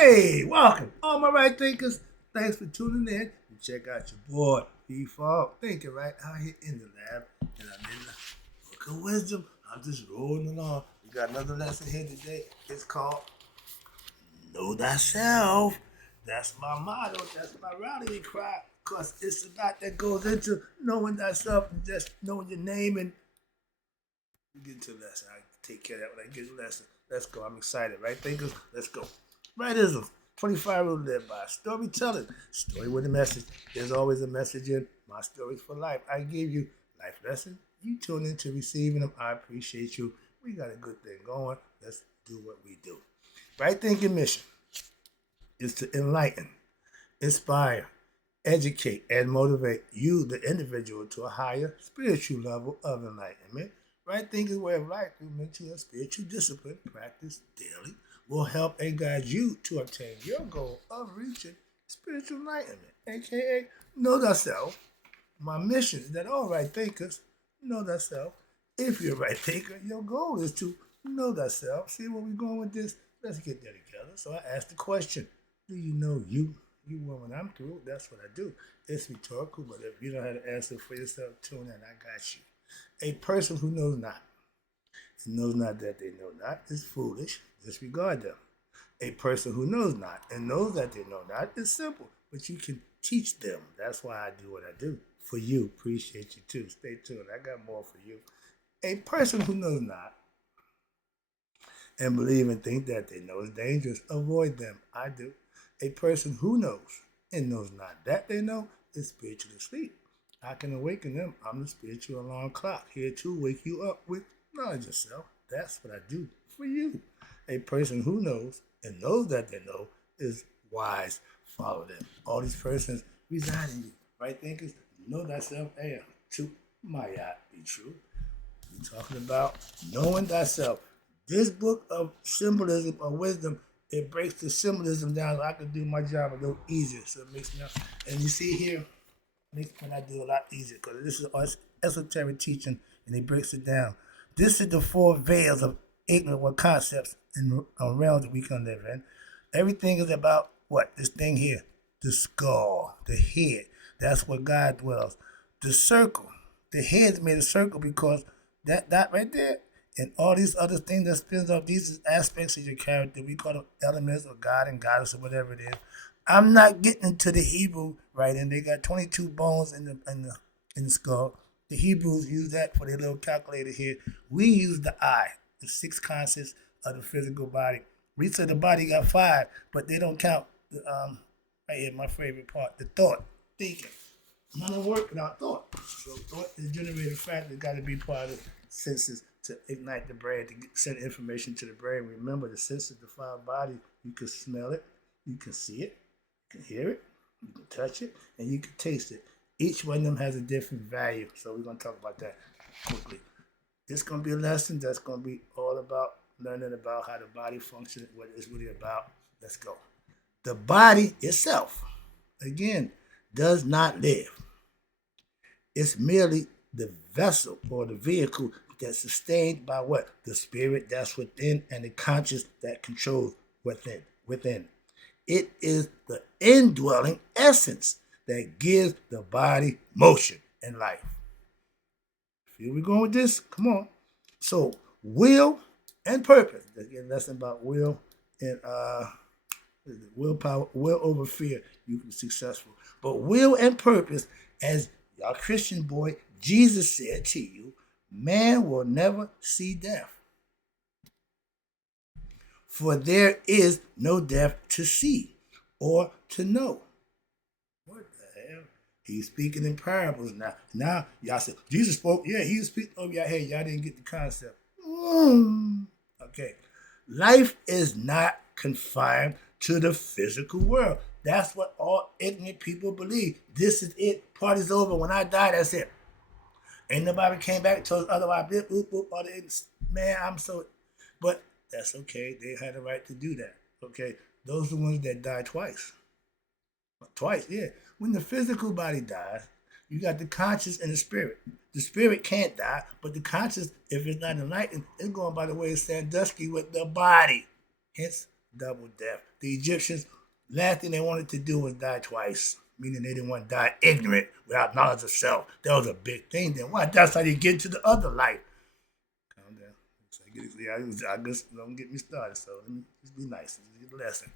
Hey, welcome, all my right thinkers. Thanks for tuning in. And check out your boy, Default Thinking, right out here in the lab. And I'm in the book of wisdom. I'm just rolling along. We got another lesson here today. It's called Know Thyself. That's my motto. That's my rallying cry. Because it's a lot that goes into knowing thyself and just knowing your name. And we get into the lesson. I take care of that when I get to the lesson. Let's go. I'm excited, right, thinkers? Let's go. Rightism. 25 rules to live by. Storytelling. Story with a message. There's always a message in my stories for life. I give you life lessons. You tune in to receiving them. I appreciate you. We got a good thing going. Let's do what we do. Right thinking mission is to enlighten, inspire, educate, and motivate you, the individual, to a higher spiritual level of enlightenment. Right thinking way of life through mental and spiritual discipline, practice daily, will help and guide you to obtain your goal of reaching spiritual enlightenment, aka know thyself. My mission is that all right thinkers know thyself. If you're a right thinker, your goal is to know thyself. See where we're going with this? Let's get there together. So I asked the question, do you know you? You will when I'm through. That's what I do. It's rhetorical, but if you don't have to answer for yourself, tune in. I got you. A person who knows not and knows not that they know not is foolish. Disregard them. A person who knows not and knows that they know not is simple, but you can teach them. That's why I do what I do. For you, appreciate you too. Stay tuned. I got more for you. A person who knows not and believe and think that they know is dangerous. Avoid them. I do. A person who knows and knows not that they know is spiritually asleep. I can awaken them. I'm the spiritual alarm clock, here to wake you up with knowledge of self. That's what I do for you. A person who knows and knows that they know is wise. Follow them. All these persons reside in you. Right thinkers, know thyself and to my yacht be true. We're talking about knowing thyself. This book of symbolism or wisdom, it breaks the symbolism down so I can do my job a little easier. So it makes me, and you see here, makes when I do a lot easier because this is esoteric teaching and it breaks it down. This is the four veils of ignorant concepts and realms that we can live in. Everything is about what? This thing here, the skull, the head. That's where God dwells. The circle, the head's made a circle because that right there and all these other things that spins off these aspects of your character, we call them elements or God and goddess or whatever it is. I'm not getting into the Hebrew right, and they got 22 bones in the skull. The Hebrews use that for their little calculator here. We use the eye, the six concepts of the physical body. We say the body got five, but they don't count the right here, my favorite part, the thought, thinking. None of work without thought. So thought is generated fact that got to be part of the senses to ignite the brain, to send information to the brain. Remember, the senses define body. You can smell it, you can see it, you can hear it, you can touch it, and you can taste it. Each one of them has a different value. So we're going to talk about that quickly. This is going to be a lesson that's going to be all about learning about how the body functions, what it's really about. Let's go. The body itself, again, does not live. It's merely the vessel or the vehicle that's sustained by what? The spirit that's within and the conscious that controls within. It is the indwelling essence that gives the body motion and life. Here we going with this? Come on. So will and purpose. Let's get a lesson about will and willpower, will over fear. You can be successful. But will and purpose, as y'all Christian boy, Jesus said to you, man will never see death. For there is no death to see or to know. What the hell? He's speaking in parables now. Now, y'all said, Jesus spoke. Yeah, he was speaking. Oh, yeah, hey, y'all didn't get the concept. Okay. Life is not confined to the physical world. That's what all ignorant people believe. This is it. Party's over. When I die, that's it. Ain't nobody came back and told us otherwise. All the man, I'm so. But that's okay. They had the right to do that. Okay. Those are the ones that died twice. Twice, yeah. When the physical body dies, you got the conscious and the spirit. The spirit can't die, but the conscious, if it's not enlightened, it's going by the way of Sandusky with the body. Hence, double death. The Egyptians, last thing they wanted to do was die twice, meaning they didn't want to die ignorant without knowledge of self. That was a big thing. Then why? That's how you get into the other life. Calm down. I guess don't get me started. So let me just be nice. Just get a lesson.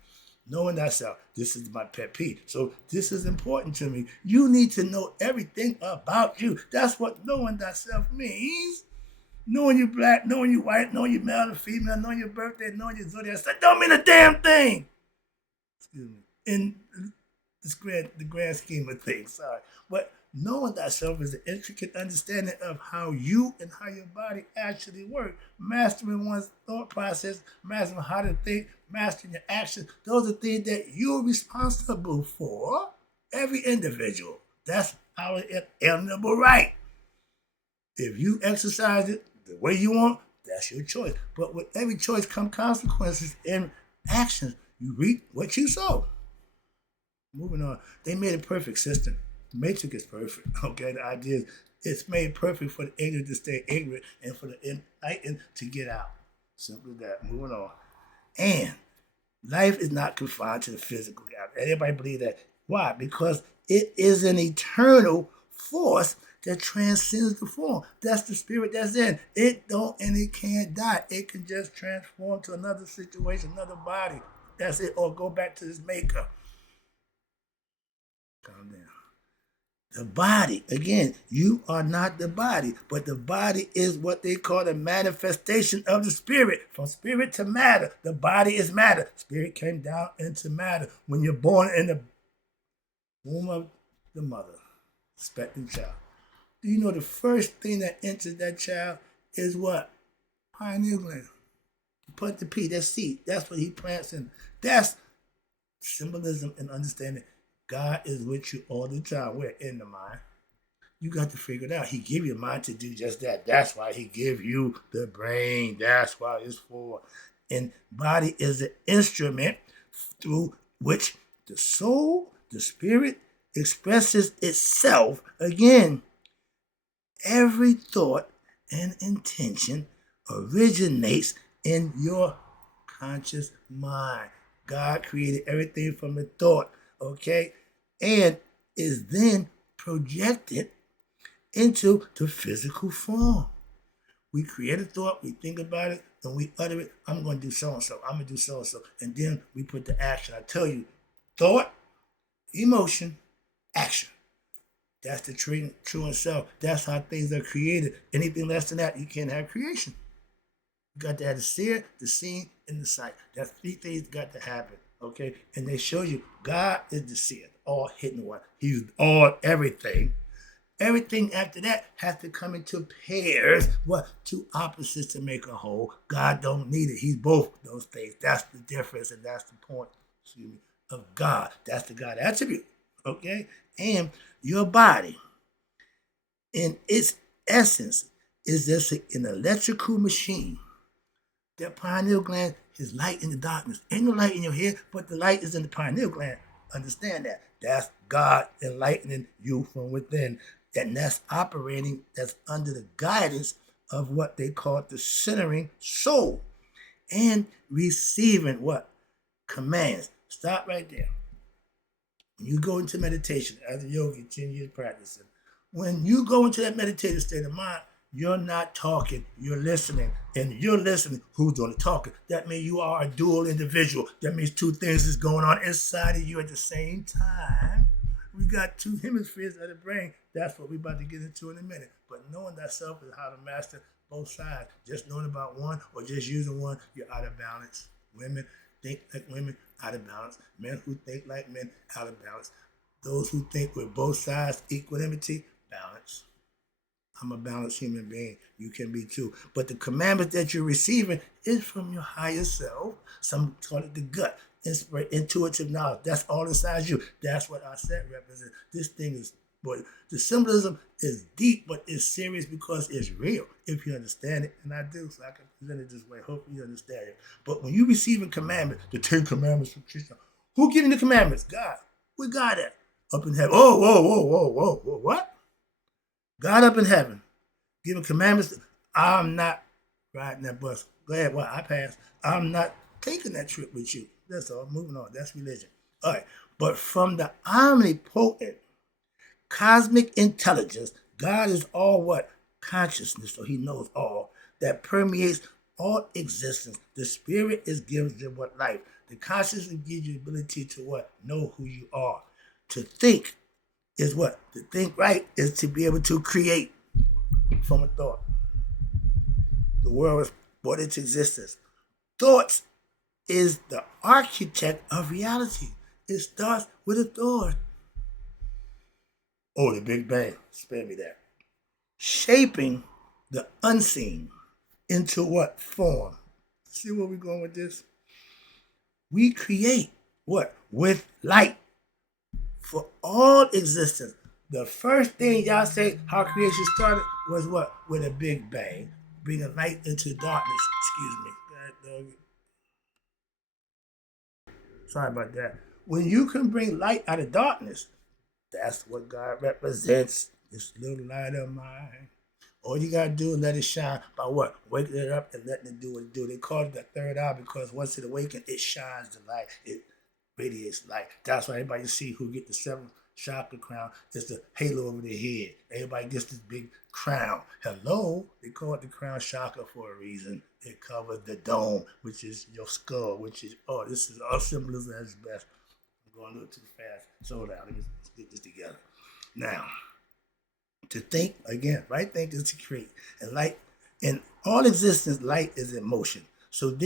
Knowing thyself. This is my pet peeve. So this is important to me. You need to know everything about you. That's what knowing thyself means. Knowing you black, knowing you white, knowing you male or female, knowing your birthday, knowing your zodiac, that don't mean a damn thing. Excuse me. In the grand scheme of things, sorry. But knowing thyself is the intricate understanding of how you and how your body actually work. Mastering one's thought process, mastering how to think, mastering your actions. Those are things that you're responsible for, every individual. That's our inalienable right. If you exercise it the way you want, that's your choice. But with every choice come consequences and actions. You reap what you sow. Moving on. They made a perfect system. The matrix is perfect. Okay, the idea is it's made perfect for the ignorant to stay ignorant and for the enlightened to get out. Simple as that. Moving on. And life is not confined to the physical. Everybody believe that. Why? Because it is an eternal force that transcends the form. That's the spirit that's in. It don't and it can't die. It can just transform to another situation, another body. That's it. Or go back to its maker. Calm down. The body, again, you are not the body, but the body is what they call the manifestation of the spirit. From spirit to matter, the body is matter. Spirit came down into matter. When you're born in the womb of the mother, expecting child. Do you know the first thing that enters that child is what? Pineal gland. Put the P, that's seed. That's what he plants in. That's symbolism and understanding. God is with you all the time. We're in the mind. You got to figure it out. He give you a mind to do just that. That's why he give you the brain. That's why it's for. And body is an instrument through which the soul, the spirit, expresses itself. Again, every thought and intention originates in your conscious mind. God created everything from a thought. Okay, and is then projected into the physical form. We create a thought, we think about it, and we utter it. I'm going to do so-and-so. I'm going to do so-and-so. And then we put the action. I tell you, thought, emotion, action. That's the true and self. That's how things are created. Anything less than that, you can't have creation. You got to have the seer, the seen, and the sight. That's three things got to happen. Okay, and they show you God is the seer, all hidden one. He's all everything. Everything after that has to come into pairs. What? Two opposites to make a whole. God don't need it. He's both those things. That's the difference, and that's the point. Of God. That's the God attribute. Okay, and your body, in its essence, is just an electrical machine. That pineal gland is light in the darkness. Ain't no light in your head, but the light is in the pineal gland. Understand that. That's God enlightening you from within. And that's operating, that's under the guidance of what they call the centering soul. And receiving what? Commands. Stop right there. When you go into meditation, as a yogi, 10 years practicing, when you go into that meditative state of mind, you're not talking, you're listening. And you're listening, who's doing the talking? That means you are a dual individual. That means two things is going on inside of you at the same time. We got two hemispheres of the brain. That's what we're about to get into in a minute. But knowing thyself is how to master both sides. Just knowing about one or just using one, you're out of balance. Women think like women, out of balance. Men who think like men, out of balance. Those who think with both sides, equanimity, balance. I'm a balanced human being. You can be too. But the commandment that you're receiving is from your higher self. Some call it the gut. Intuitive knowledge. That's all inside you. That's what our set represents. This thing is, but the symbolism is deep, but it's serious because it's real. If you understand it, and I do, so I can present it this way. Hopefully you understand it. But when you receive a commandment, the 10 commandments from Krishna, who giving the commandments? God. Where God at? Up in heaven. Oh, whoa. What? God up in heaven, giving commandments. I'm not riding that bus. Go ahead, I pass. I'm not taking that trip with you. That's all. Moving on. That's religion. All right. But from the omnipotent cosmic intelligence, God is all what? Consciousness, so he knows all. That permeates all existence. The spirit is gives them what life. The consciousness gives you the ability to what? Know who you are. To think is what? To think right is to be able to create from a thought. The world is brought into existence. Thoughts is the architect of reality. It starts with a thought. Oh, the Big Bang. Spare me that. Shaping the unseen into what form? See where we're going with this? We create what? With light for all existence. The first thing y'all say how creation started was what? With a Big Bang. Bringing light into darkness. Excuse me. God, dog. Sorry about that. When you can bring light out of darkness, that's what God represents. This little light of mine. All you gotta do is let it shine by what? Waking it up and letting it do what it do. They call it the third eye because once it awakens, it shines the light. It radiates light. That's why everybody see who get the seventh chakra crown. It's the halo over their head. Everybody gets this big crown. Hello, they call it the crown chakra for a reason. It covers the dome, which is your skull, which is this is all symbolism at its best. I'm going a little too fast. Slow down. Let's get this together. Now, to think again, right? Think is to create, and light in all existence, light is in motion. So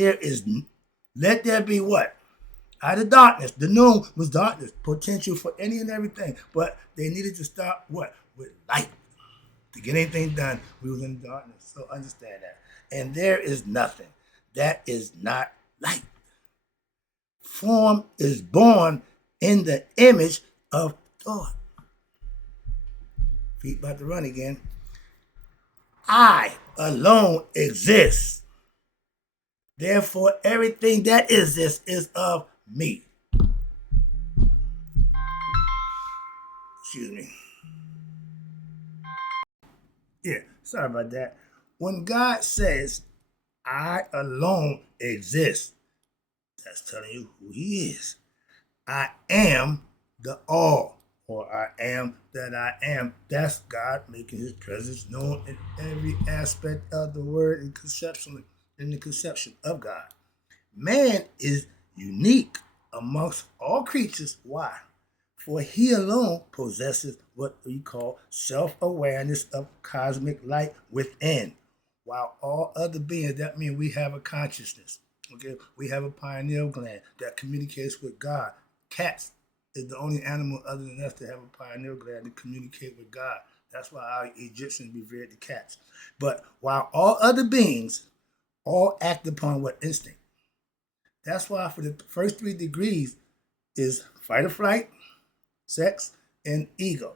let there be what? Out of darkness. The noon was darkness, potential for any and everything. But they needed to start what? With light. To get anything done, we was in darkness. So understand that. And there is nothing that is not light. Form is born in the image of thought. Feet about to run again. I alone exist. Therefore, everything that exists is of me. Excuse me. Yeah, sorry about that. When God says, I alone exist, that's telling you who he is. I am the all, or I am that I am. That's God making his presence known in every aspect of the word and conceptually in the conception of God. Man is unique amongst all creatures. Why? For he alone possesses what we call self-awareness of cosmic light within. While all other beings, that means we have a consciousness. Okay, we have a pineal gland that communicates with God. Cats is the only animal other than us to have a pineal gland to communicate with God. That's why our Egyptians revered the cats. But while all other beings all act upon what? Instinct. That's why for the first 3 degrees is fight or flight, sex, and ego.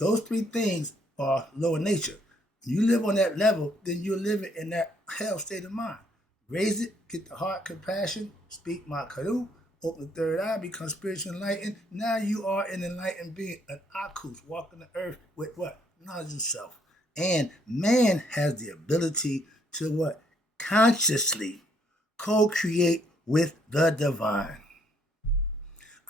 Those 3 things are lower nature. When you live on that level, then you're living in that hell state of mind. Raise it, get the heart compassion, speak Makaru, open the third eye, become spiritually enlightened. Now you are an enlightened being, an Akus, walking the earth with what? Knowledge of self. And man has the ability to what? Consciously co-create with the divine.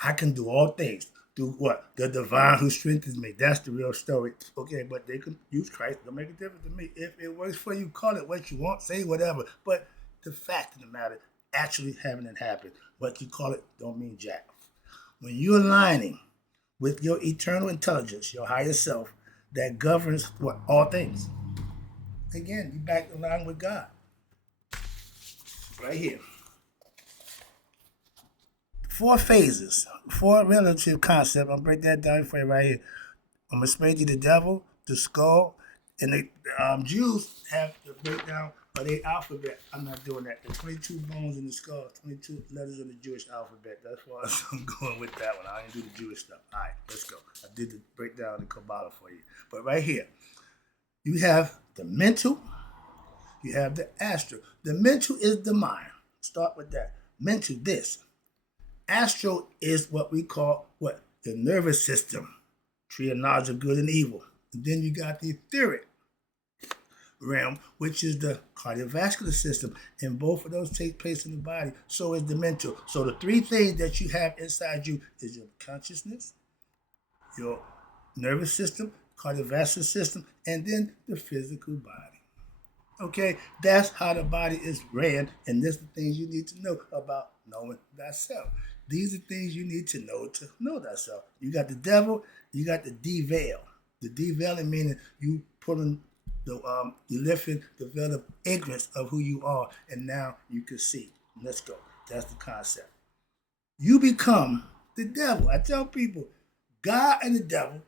I can do all things through what? The divine who strengthens me. That's the real story. Okay, but they can use Christ. Don't make a difference to me. If it works for you, call it what you want, say whatever. But the fact of the matter, actually having it happen, what you call it don't mean jack. When you're aligning with your eternal intelligence, your higher self, that governs what? All things. Again, you back in line with God. Right here. 4 phases, 4 relative concepts. I'm going to break that down for you right here. I'm going to explain to you the devil, the skull, and the Jews have the breakdown of their alphabet. I'm not doing that. The 22 bones in the skull, 22 letters of the Jewish alphabet. That's why I'm going with that one. I didn't do the Jewish stuff. All right, let's go. I did the breakdown of the Kabbalah for you. But right here, you have the mental, you have the astral. The mental is the mind. Start with that. Mental, this. Astral is what we call what? The nervous system. Tree of knowledge of good and evil. And then you got the etheric. realm, which is the cardiovascular system, and both of those take place in the body. So is the mental. So the three things that you have inside you is your consciousness, your nervous system, cardiovascular system, and then the physical body. Okay, that's how the body is ran, and these are the things you need to know about knowing thyself. These are things you need to know thyself. You got the devil, you got the deveil. The deveiling meaning you pulling you lifting the veil of ignorance of who you are, and now you can see. Let's go. That's the concept. You become the devil. I tell people, God and the devil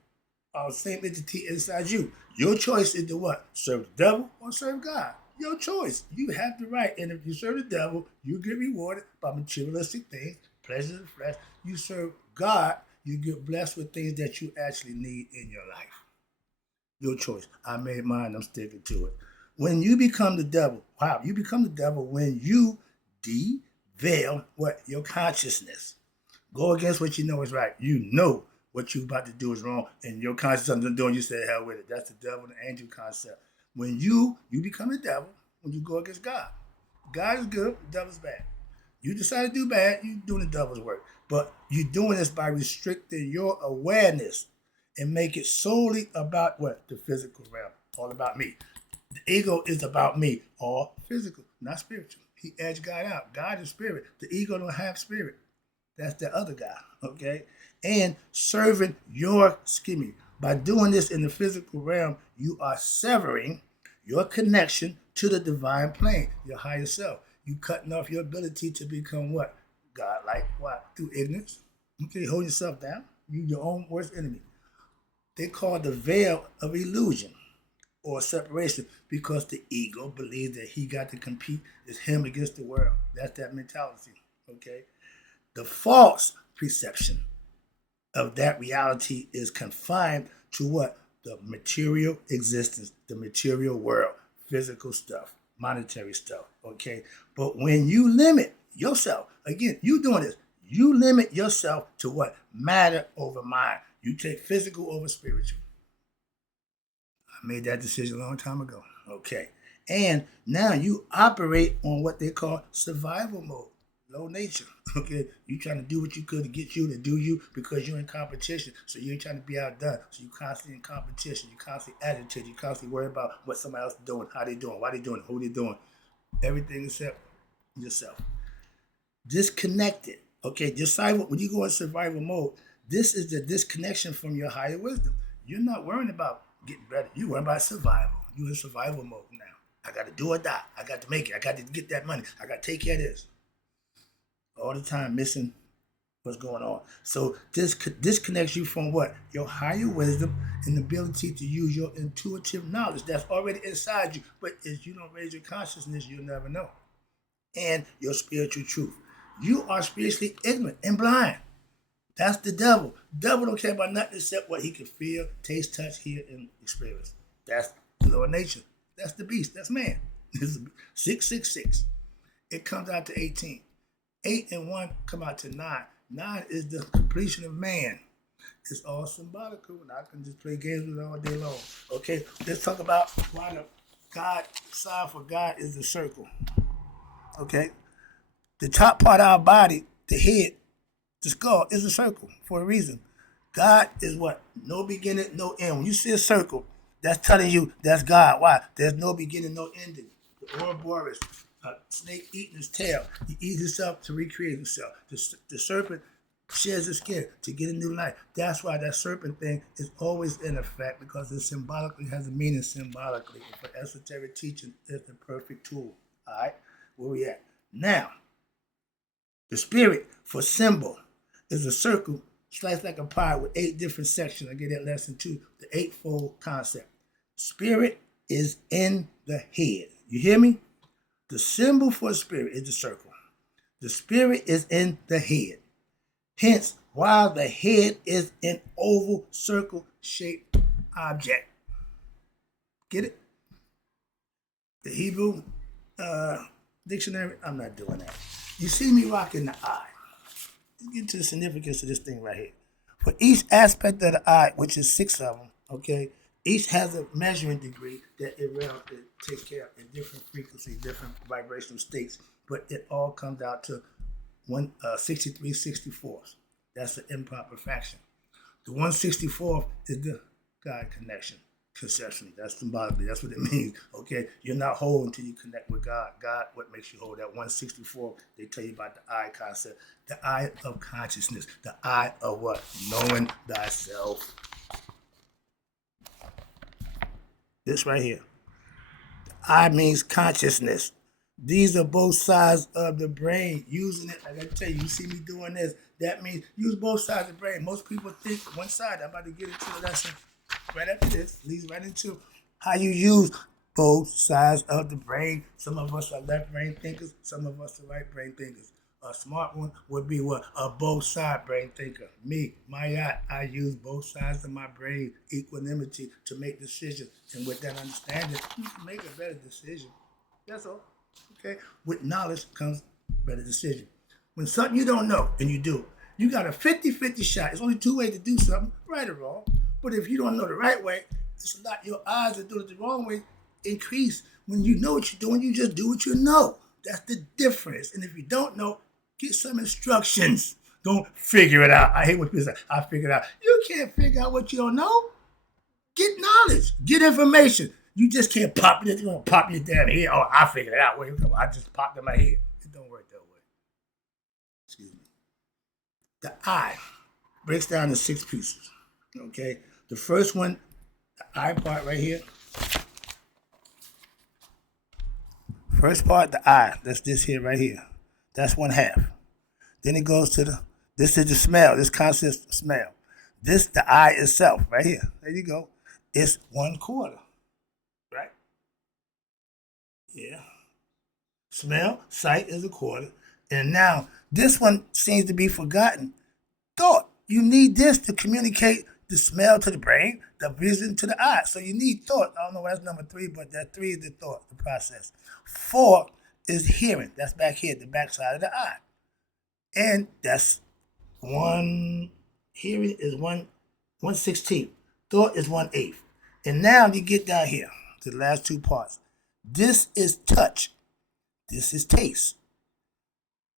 are the same entity inside you. Your choice is to what? Serve the devil or serve God. Your choice. You have the right. And if you serve the devil, you get rewarded by materialistic things, pleasures of the flesh. You serve God, you get blessed with things that you actually need in your life. Your choice. I made mine. I'm sticking to it. When you become the devil, you become the devil when you deveil what? Your consciousness. Go against what you know is right. You know what you're about to do is wrong, and your conscience something doing, you say hell with it. That's the devil and the angel concept. When you become the devil, when you go against God. God is good, the devil's bad. You decide to do bad, you're doing the devil's work. But you're doing this by restricting your awareness and make it solely about what? The physical realm. All about me. The ego is about me. All physical, not spiritual. He edged God out. God is spirit. The ego don't have spirit. That's the other guy, okay? And serving your scheming. By doing this in the physical realm, you are severing your connection to the divine plane, your higher self. You cutting off your ability to become what? God-like. Why? Through ignorance. Okay, hold yourself down. You your own worst enemy. They call the veil of illusion or separation because the ego believes that he got to compete. It's him against the world. That's that mentality, okay? The false perception of that reality is confined to what? The material existence, the material world, physical stuff, monetary stuff, okay? But when you limit yourself, again, you doing this, you limit yourself to what? Matter over mind. You take physical over spiritual. I made that decision a long time ago, okay? And now you operate on what they call survival mode. Low nature, okay? You trying to do what you could to get you to do you because you're in competition. So you ain't trying to be outdone. So you constantly in competition. You constantly agitated. You constantly worry about what somebody else is doing, how they doing, why they doing, who they doing. Everything except yourself. Disconnected, okay? When you go in survival mode, this is the disconnection from your higher wisdom. You're not worrying about getting better. You're worrying about survival. You're in survival mode now. I got to do or die. I got to make it. I got to get that money. I got to take care of this. All the time missing what's going on. So this disconnects you from what? Your higher wisdom and the ability to use your intuitive knowledge that's already inside you. But if you don't raise your consciousness, you'll never know. And your spiritual truth. You are spiritually ignorant and blind. That's the devil. The devil don't care about nothing except what he can feel, taste, touch, hear, and experience. That's the lower nature. That's the beast. That's man. This is 666. It comes out to 18. 8 and 1 come out to 9. 9 is the completion of man. It's all symbolical, and I can just play games with it all day long. Okay, let's talk about why the God sign for God is the circle. Okay, the top part of our body, the head, the skull, is a circle for a reason. God is what? No beginning, no end. When you see a circle, that's telling you that's God. Why? There's no beginning, no ending. The Ouroboros. Snake eating his tail. He eats himself to recreate himself. The serpent sheds his skin to get a new life. That's why that serpent thing is always in effect, because it symbolically has a meaning symbolically. And for esoteric teaching, it's the perfect tool. All right, where we at? Now, the spirit for symbol is a circle sliced like a pie with 8 different sections. I get that lesson 2, the eightfold concept. Spirit is in the head. You hear me? The symbol for spirit is the circle. The spirit is in the head. Hence, while the head is an oval circle-shaped object. Get it? The Hebrew dictionary, I'm not doing that. You see me rocking the eye. Let's get to the significance of this thing right here. For each aspect of the eye, which is 6 of them, okay, Each has a measuring degree that it takes care of in different frequencies, different vibrational states, but it all comes out to 63/64. That's the improper fraction. The 1/64 is the God connection, conceptually. That's symbolically. That's what it means. Okay, you're not whole until you connect with God. God, what makes you whole? That 1/64. They tell you about the I concept, the I of consciousness, the I of what? Knowing thyself. This right here. I means consciousness. These are both sides of the brain. Using it, like I tell you, you see me doing this. That means use both sides of the brain. Most people think one side. I'm about to get into a lesson right after this. Leads right into how you use both sides of the brain. Some of us are left brain thinkers. Some of us are right brain thinkers. A smart one would be what? A both side brain thinker. Me, my yacht, I use both sides of my brain, equanimity, to make decisions. And with that understanding, you can make a better decision. That's all. Okay? With knowledge comes better decision. When something you don't know and you do, you got a 50-50 shot. It's only two ways to do something, right or wrong. But if you don't know the right way, it's a lot. Your odds of doing it the wrong way increase. When you know what you're doing, you just do what you know. That's the difference. And if you don't know, get some instructions. Don't figure it out. I hate when people say, I figured it out. You can't figure out what you don't know. Get knowledge. Get information. You just can't pop it. You're going to pop your damn head. Oh, I figured it out. Wait, I just popped in my head. It don't work that way. Excuse me. The I breaks down to 6 pieces. Okay? The first one, the I part right here. First part, the I. That's this here right here. That's 1/2. Then it goes to this is the smell. This consists of smell. This, the eye itself, right here. There you go. It's 1/4. Right? Yeah. Smell, sight is 1/4. And now, this one seems to be forgotten. Thought. You need this to communicate the smell to the brain, the vision to the eye. So you need thought. I don't know why that's number 3, but that 3 is the thought, the process. 4 is hearing. That's back here, the back side of the eye. And that's hearing is 1/16. Thought is 1/8. And now you get down here to the last 2 parts. This is touch. This is taste.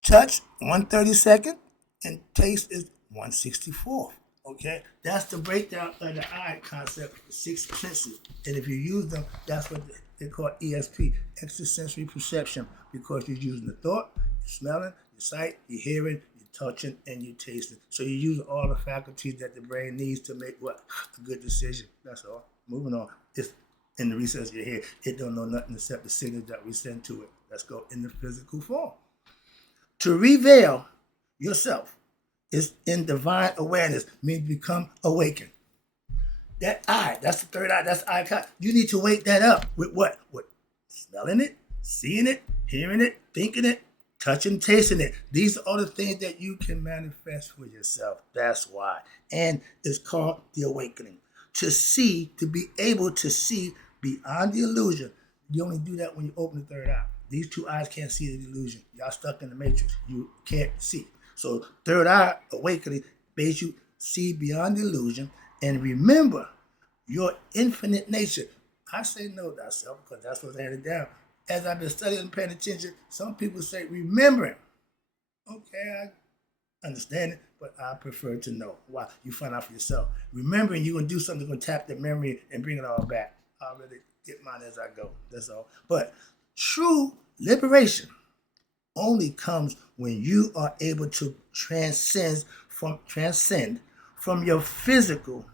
Touch, 1/32, and taste is 1/64. Okay? That's the breakdown of the eye concept, 6 senses. And if you use them, that's what they call ESP, extrasensory perception, because you're using the thought, you're smelling, your sight, your hearing, your touching, and your tasting. So you use all the faculties that the brain needs to make what? A good decision. That's all. Moving on. It's in the recess of your head. It don't know nothing except the signals that we send to it. Let's go in the physical form. To reveal yourself is in divine awareness, means become awakened. That eye, that's the third eye, that's eye contact. You need to wake that up with what? With smelling it, seeing it, hearing it, thinking it, touching, tasting it. These are all the things that you can manifest for yourself. That's why. And it's called the awakening. To see, to be able to see beyond the illusion. You only do that when you open the third eye. These 2 eyes can't see the illusion. Y'all stuck in the matrix. You can't see. So third eye awakening makes you see beyond the illusion and remember your infinite nature. I say know thyself because that's what's handed down. As I've been studying and paying attention, some people say remembering. Okay, I understand it, but I prefer to know. Why? You find out for yourself. Remembering, you're going to do something that's going to tap the memory and bring it all back. I'll really get mine as I go. That's all. But true liberation only comes when you are able to transcend from your physical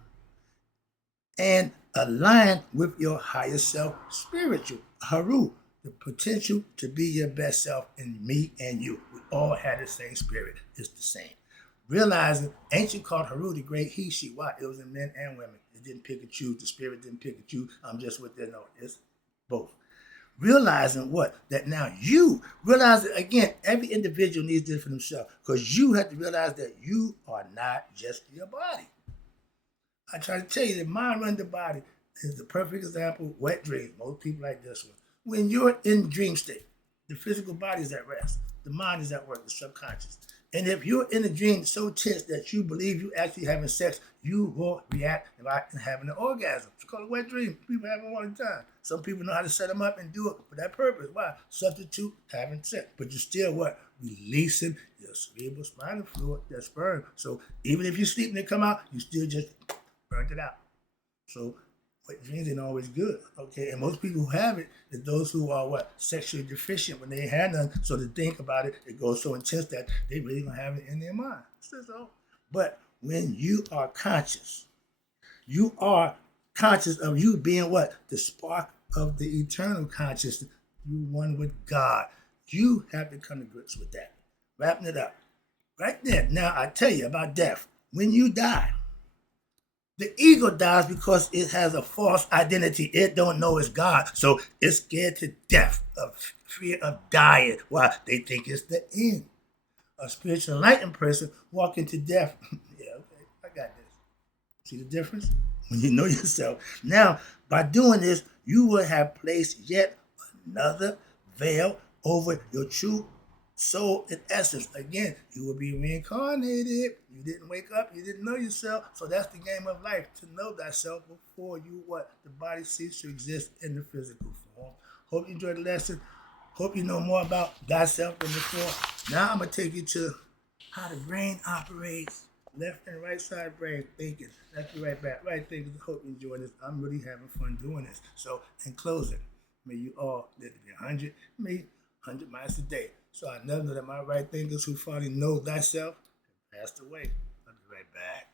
and align with your higher self, spiritual, Haru, the potential to be your best self in me and you. We all had the same spirit. It's the same. Realizing ancient called Haru the great he, she, why? It was in men and women. It didn't pick and choose. The spirit didn't pick and choose. I'm just what they know. It's both. Realizing what? That now you realize that, again, every individual needs this for themselves because you have to realize that you are not just your body. I try to tell you that mind run the body is the perfect example. Wet dreams. Most people like this one. When you're in dream state, the physical body is at rest. The mind is at work, the subconscious. And if you're in a dream so tense that you believe you actually having sex, you will react like having an orgasm. It's called a wet dream. People have them all the time. Some people know how to set them up and do it for that purpose. Why? Substitute having sex. But you're still what? Releasing your cerebral spinal fluid, that sperm. So even if you sleep and they come out, you still just burnt it out. So wet dreams ain't always good, okay? And most people who have it is those who are what? Sexually deficient when they ain't had none. So to think about it, it goes so intense that they really don't have it in their mind. So, but when you are conscious of you being what? The spark of the eternal consciousness. You one with God. You have to come to grips with that. Wrapping it up. Right there. Now I tell you about death. When you die, the ego dies because it has a false identity. It don't know it's God. So it's scared to death, of fear of dying. Why? They think it's the end. A spiritual enlightened person walking to death. Yeah, okay, I got this. See the difference? When you know yourself. Now, by doing this, you will have placed yet another veil over your true soul in essence. Again, you will be reincarnated. You didn't wake up, you didn't know yourself. So that's the game of life, to know thyself before you what? The body ceases to exist in the physical form. Hope you enjoyed the lesson. Hope you know more about thyself than before. Now I'm going to take you to how the brain operates. Left and right side brain thinking. Left and right back. Right thinking. Hope you enjoy this. I'm really having fun doing this. So in closing, may you all live to be 100. May 100 miles a day. So I never know that my right thinkers who finally know thyself have passed away. I'll be right back.